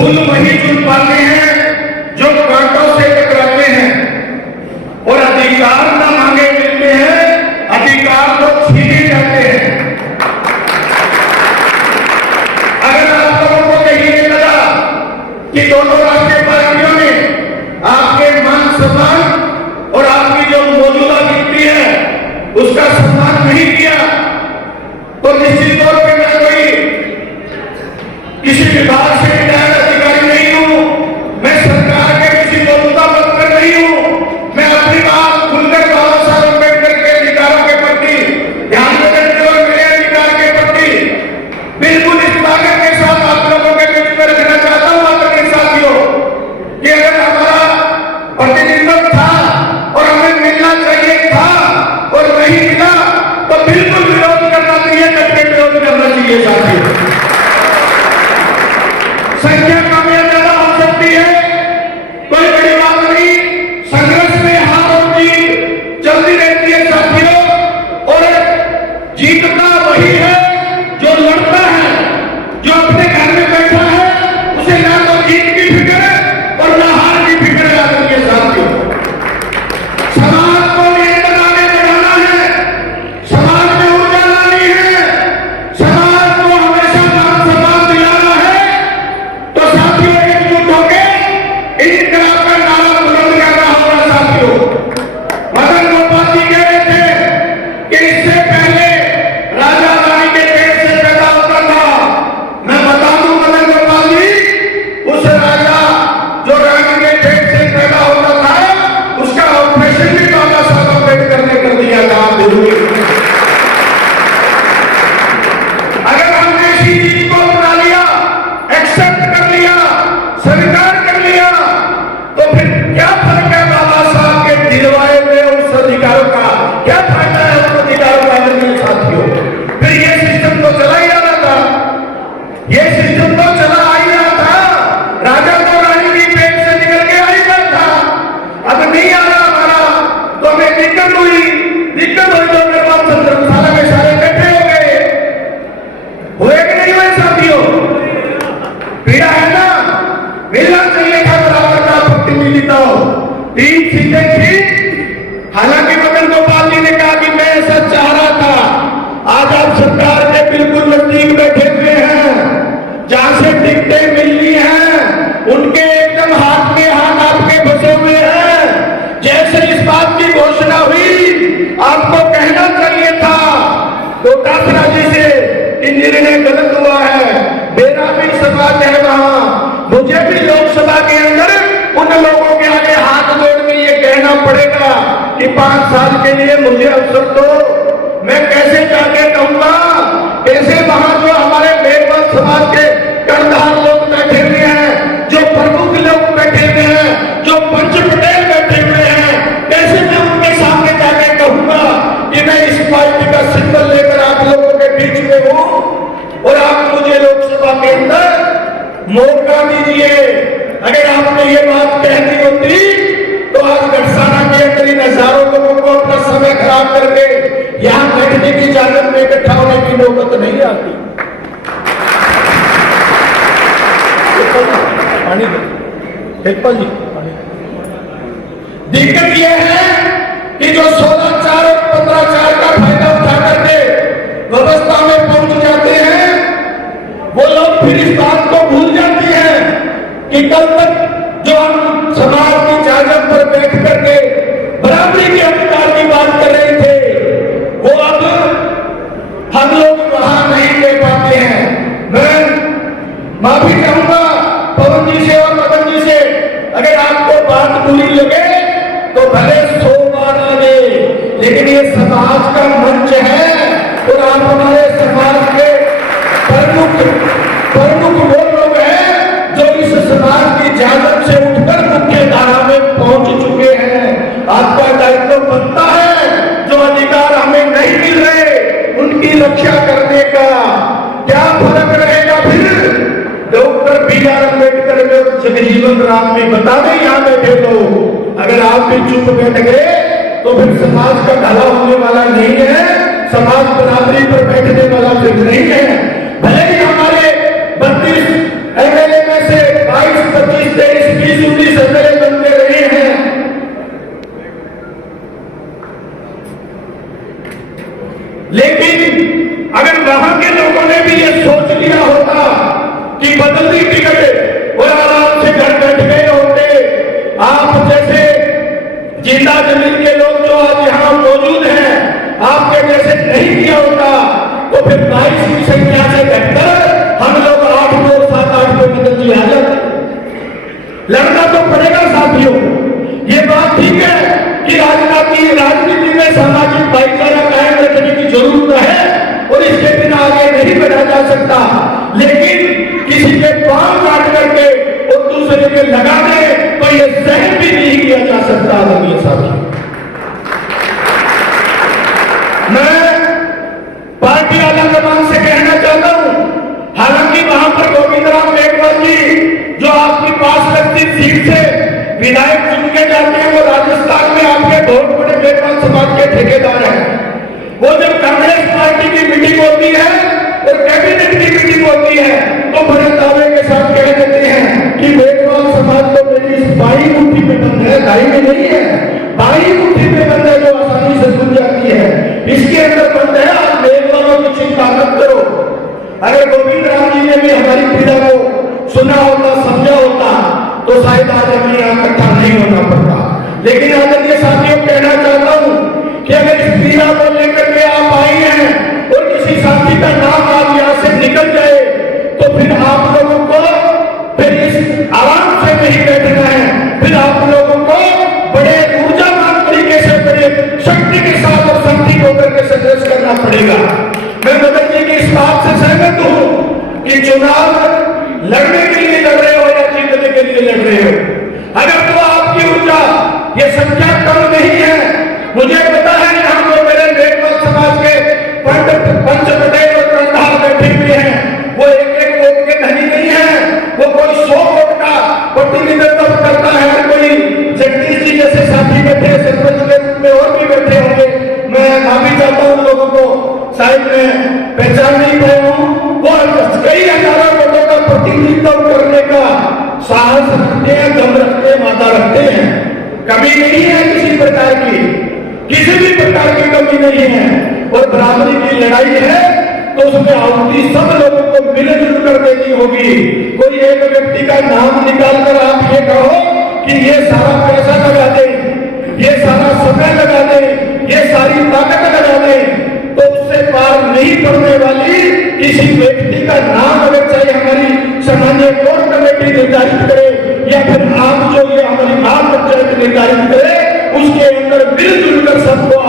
फूल वही चुन पाते हैं जो कांटों से टकराते हैं, और अधिकार न मांगे मिलते हैं, अधिकार को छीने जाते हैं। अगर आप लोगों को कहीं ये लगा कि दोनों राष्ट्रीय पार्टियों ने आपके मान सम्मान और आपकी जो मौजूदा गिनती है उसका सम्मान नहीं किया, तो निश्चित तौर पर मैं कोई किसी विभाग से रिटायर्ड अधिकारी नहीं हूं, मैं सरकार के किसी मौजूदा पद पर नहीं हूं। मैं अपनी बात खुलकर बाबा साहब अम्बेडकर के अधिकारों के प्रति ध्यान देकर और मेरे अधिकार के प्रति बिल्कुल इस ताकत के साथ आप लोगों के बीच में रखना चाहता हूं। आपके साथियों कि अगर हमारा प्रतिनिधित्व था और हमें मिलना चाहिए था और नहीं मिला तो बिल्कुल विरोध करना चाहिए, कट्टर विरोध करना चाहिए। साथियों, संख्या कम या ज्यादा हो सकती है, कोई बड़ी बात नहीं। संघर्ष में हार और जीत चलती रहती है साथियों, और जीतता वही है जो लड़ता है। जो अपने घर में बैठा है उसे ना तो जीत की फिक्र है और ना हार की फिक्र है। आदरणीय साथियों, समाज को निरंतर आगे बढ़ाना है, समाज में ऊर्जा लानी है, समाज को हमेशा मान सम्मान दिलाना है, तो साथियों एकजुट होकर इनकलाब का नारा बुलंद करना होगा। साथियों, मदन गोपाल जी कह रहे थे कि इससे पहले राजा रानी के पेट से पैदा होता था। मैं बता दूं मदन गोपाल जी, उस राजा जो रानी के पेट से पैदा होता था उसका ऑपरेशन भी बाबा साहब अम्बेडकर ने कर दिया था। अगर हमने इसी चीज को अपना लिया, एक्सेप्ट कर लिया, स्वीकार कर लिया, तो फिर क्या फर्क है बाबा साहब के दिलवाए हुए उस अधिकारों का? क्या फायदा है उस अधिकारों का? आदरणीय साथियों, फिर ये सिस्टम तो चला ही रहा था, ये सिस्टम तो चला आ ही रहा था। राजा तो रानी की पेट से निकल के आ ही रहा था। अब नहीं आ रहा हमारा, तो हमें दिक्कत हुई तो मेरे पास धर्मशाला में सारे इकट्ठे हो गए। हुए कि नहीं हुए साथियों? पीड़ा है ना? मिलना चाहिए था बराबर का प्रतिनिधित्व। 3 सीटें थी, हालांकि मदन गोपाल जी ने कहा कि मैं ऐसा चाह रहा था। आज आप सरकार के बिल्कुल नजदीक बैठे हुए हैं, जहां से टिकटें मिलनी हैं उनके एकदम हाथ में हाथ आपके फंसे हुए हैं। जैसे इस बात की घोषणा हुई, आपको कहना चाहिए था डोटासरा जी से कि निर्णय गलत हुआ है। मेरा भी समाज है वहां, मुझे भी लोकसभा के अंदर उन लोगों के आगे हाथ जोड़ के ये कहना पड़ेगा कि 5 साल के लिए मुझे अवसर दो। मैं कैसे जाके कहूंगा? कैसे वहां जो हमारे बेगवल समाज के कर्णधार लोग बैठे हुए हैं, जो प्रमुख लोग बैठे हुए हैं, जो पंच पटेल बैठे हुए हैं, कैसे मैं उनके सामने जाके कहूंगा कि मैं इस पार्टी का सिंबल लेकर आप लोगों के बीच में हूं और आप मुझे लोकसभा के अंदर मौका दीजिए। अगर आपने ये बात कह दी होती तो आज गढ़साना के अंदर इन हजारों लोगों को अपना समय खराब करके यहां बैठने की इजाजत में इकट्ठा होने की नौबत नहीं आती। पानी जी, दिक्कत यह है कि जो 16/4 और 15/4 का फायदा उठा करके व्यवस्था में पहुंच जाते हैं, वो लोग फिर इस बात को भूल जाते हैं कि कल तक जो हम समाज की इजाजत पर बैठ करके बराबरी के अधिकार की बात कर रहे थे, वो अब हम लोग वहां नहीं ले पाते हैं। मैं माफी चाहूंगा पवन जी से और मदन जी से, अगर आपको बात बुरी लगे तो भले 100 बार लगे, लेकिन ये समाज का मंच है और आप हमारे समाज के प्रमुख वो लोग हैं जो इस समाज की इजाजत से उठकर मुख्य धारा में पहुंच चुके हैं। आपका दायित्व बनता है जो अधिकार हमें नहीं मिल रहे उनकी रक्षा करने का। क्या फर्क रहेगा फिर डॉक्टर B.R. अम्बेडकर में और जगजीवन राम में? बता दें यहाँ बैठे लोग, अगर आप भी चुप बैठ गए तो फिर समाज का भला होने वाला नहीं है, समाज बराबरी पर बैठने वाला फिर नहीं है। भले ही हमारे 32 MLA में से जिला जमीन के लोग जो आज यहाँ मौजूद हैं, आपके जैसे नहीं किया होता तो फिर 22 की संख्या से बेहतर हम लोग 8 2 7 8 पे मदद की हालत लड़ना तो पड़ेगा साथियों। ये बात ठीक है कि राजनीति में सामाजिक भाईचारा कायम रखने की जरूरत है और इसके बिना आगे नहीं बढ़ा जा सकता, लेकिन किसी के पांव काट करके और दूसरे के लगा दे तो ये सहन भी नहीं किया जा सकता। आदरणीय साथियों, मैं पार्टी आलाकमान से कहना चाहता हूं, हालांकि वहां पर गोविंदराम मेघवाल जी जो आपकी पास लगती सीट से विधायक चुन के जाते हैं, वो राजस्थान में आपके बहुत बड़े मेघवाल समाज के ठेकेदार हैं। वो जब कांग्रेस पार्टी की मीटिंग होती है और कैबिनेट की मीटिंग होती है तो बड़े दावे के साथ कह देते हैं कि मेघवाल समाज तो मेरी इस बाई मुट्ठी में बंद है, दाई में नहीं है, बाई मुट्ठी में बंद है जो आसानी से खुल जाती है, इसके अंदर बंद है। आप मेघवालों की चिंता मत करो। अगर गोविंद राम जी ने भी हमारी पीड़ा को सुना होता, समझा होता तो शायद आज हमें यहाँ इकट्ठा नहीं होना पड़ता। लेकिन आदरणीय साथियों, कहना चाहता हूं कि अगर इस पीड़ा को लेकर के आप आई हैं और किसी साथी का नाम आज यहाँ से निकल जाए तो फिर आप लोगों को फिर इस आराम से नहीं बैठना है, फिर आप लोगों को बड़े ऊर्जावान तरीके से, बड़े शक्ति के साथ और शक्ति होकर के संघर्ष करना पड़ेगा। मैं मदद जी की इस बात से सहमत हूं कि चुनाव लड़ने के लिए लड़ रहे हो या जीतने के लिए लड़ रहे हो, अगर तो आपकी ऊर्जा ये संख्या कम नहीं है। मुझे पता है यहाँ जो मेरे मेघवाल समाज के पंच पटेल और कंधार बैठे हुए हैं, वो एक वोट के धनी नहीं है, वो कोई 100 वोट का प्रतिनिधित्व करता है। कोई जगदीश जी जैसे साथी बैठे, सरपंच के रूप में और भी बैठे होंगे, मैं माफी चाहता हूँ लोगों को, शायद मैं पहचान नहीं पाया हूँ। वो कई हजारों लोगों का प्रतिनिधित्व करने का साहस रखते हैं, दम रखते हैं, माता रखते हैं। कमी नहीं है किसी प्रकार की, किसी भी प्रकार की कमी नहीं है। और बराबरी की लड़ाई है तो उसमें आहुति सब लोगों को मिलजुल कर देनी होगी। कोई एक व्यक्ति का नाम निकाल कर आप ये कहो कि ये सारा पैसा लगा दे, ये सारा समय लगा दे, ये सारी ताकत लगा दे, तो उससे पार नहीं पड़ने वाली किसी व्यक्ति का नाम अगर चाहे हमारी सामान्य कोर कमेटी निर्धारित करे या फिर आप जो ये हमारी महान पंचायत निर्धारित करे, उसके अंदर मिलजुल कर सबको